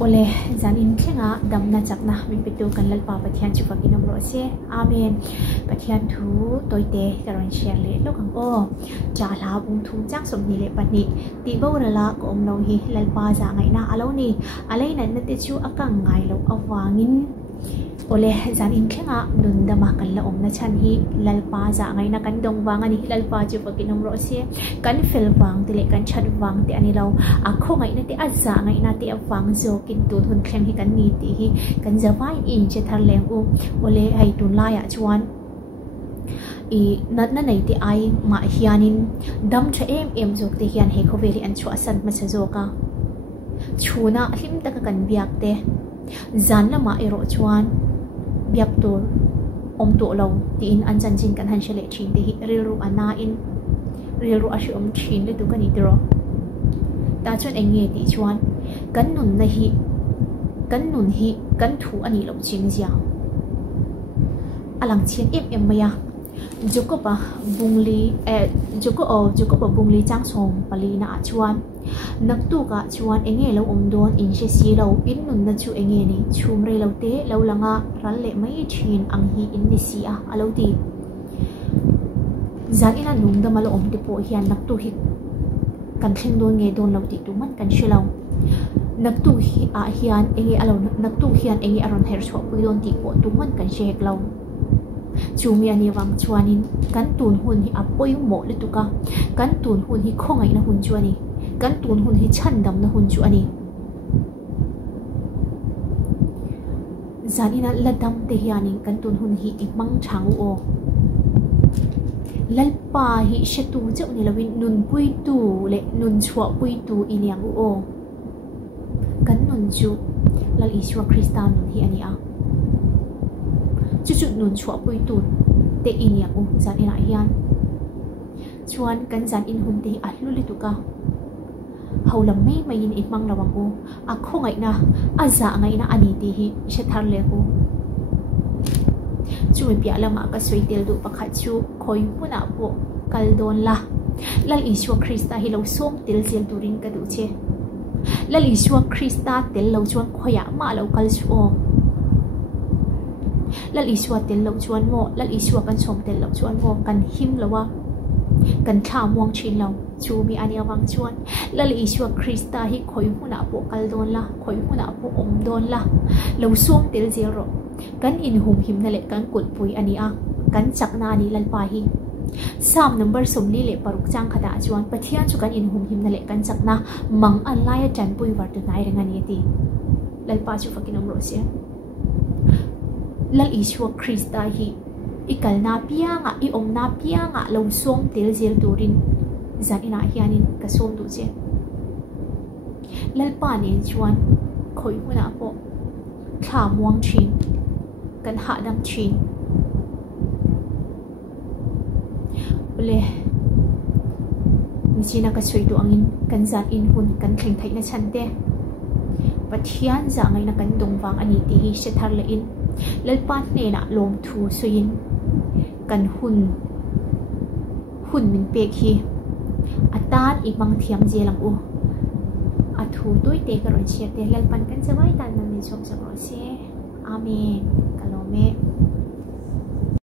Oleh zan in khenga damna chakna min pitu kan lalpa pathian chu fakinom ro se amen pathian thu toite karon share le lokang o chala bung thu chang som ni le pani ti bo rala ko om no hi lalpa za ngai na alo ni alai nan na te chu akang ngai lo awangin Oleh zan in khenga nun dama kan la om na chan hi lalpa za ngai na kan dong wang ani lalpa chu fakinom ro se kan fel wang ti le kan chat wang te ani lo a kho ngai na te azza ngai na te awang zo kin tu thun khlem hi kan ni ti hi kan zawai in che thar leng u ole ai tun la ya chuan i nat na nei ti ai ma hianin dam tha em jok te hian he khoveli an chua san ma cha zoka chuna hlim ta ka kan biak te zan la ma ero chuan biak tur om to lo ti in an chan chin kan han shele chin te hi ril ru ana in ril ru a shi om chin le tu kan i tro ta chuan enge ti chuan kan nun na hi kan thu ani lo chin zia alang chen em maya Jokopa bungli chang song pali na chuan naktu ka chuan enge lo omdon in she si lo in nun na chu enge ni chum re lo te lo langa ral le mai thin ang hi in ni si a alo ti zan ina nung da malo om te po hian naktu hi kan thleng don nge don lo ti tu man kan shelo naktu hi a hian enge alo naktu hian enge aron her chho pui don ti po tu man kan she hek lo chumi ani wang chuanin kan tun hun hi apoi mo le tuka kan tun hun hi khongai na hun chu ani kan tun hun hi chandam na hun chu ani zanina ladam te hianin kan tun hun hi imang thangu o lalpa hi shetu cheu ni lawin nun pui tu le nun chua pui tu iniang o kan nun chu lal iswa kristan nun hi ani a chuchut nun chua pui tu te inia u zan ina hian chuan kan zan in hun te a hluli tuka haulam mai in imang lawang u a khongai na a za ngai na ani ti hi she thar le u chumi pia lama ka soitel du pakhat chu khoi puna po kaldon la lal iswa krista hi lo som til zel turin ka du che lal iswa krista tel lo chuan khoya ma lo kal chu o lal iswa tel lo chuan mo lal iswa kan som tel lo chuan mo kan him lawa kan tha muang chin lo chu mi ani awang chuan lal iswa krista hi khoi huna po kal don la khoi huna po om don la lo som tel zero kan in hum him na le kan kul pui ani a kan chakna ni lal pa hi sam number somni le paruk chang khada chuan pathian chu kan in hum him na le kan chakna mang alaya chan pui war tu nai ranga ni ti lal pa chu fakinom ro se lal iswa krista hi ikal na pianga I om na pianga lo som tel zel turin zan ina hianin ka som tu che lal pa ne chuan khoi huna po tha muang thin kan ha dam thin le michina ka soi tu angin kan zan in hun kan thleng thai na chante pathian za ngai na kan dong wang ani ti hi se thar le in lalpan ne na lom thu suin kan hun min pek hi atan imang thiam jelang u athu toi te karon chia te lalpan kan chawai tan na min som se amen kalome